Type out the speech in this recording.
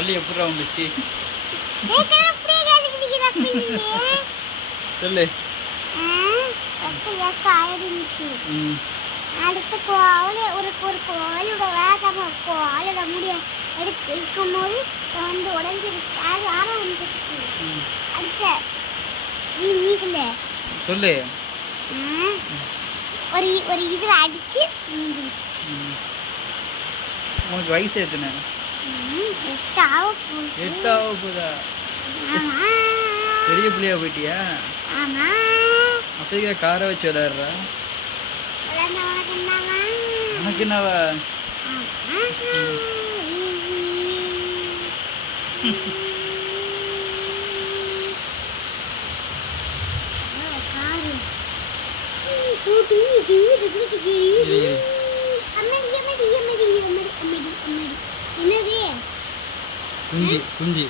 பள்ளி எப்படா வந்துச்சு சொல்லு. அடுத்து கோவலை ஒரு கோவலோட வேகமா கோவலோட முடிய எடுத்து இருக்கும்போது வந்து உடஞ்சிருக்கு. அது ஆரம்பிச்சிருக்கு. அடுத்த நீ சொல்லு சொல்லு. ஒரு இதுல அடிச்சு உனக்கு வயசு எத்தனை? 8 ஆக போதா? பெரிய பிள்ளையா போயிட்டியா? ஆமா. அப்படியே காரை வச்சு விளையாடுறா. உனக்கு என்னவா? குஞ்சு குஞ்சு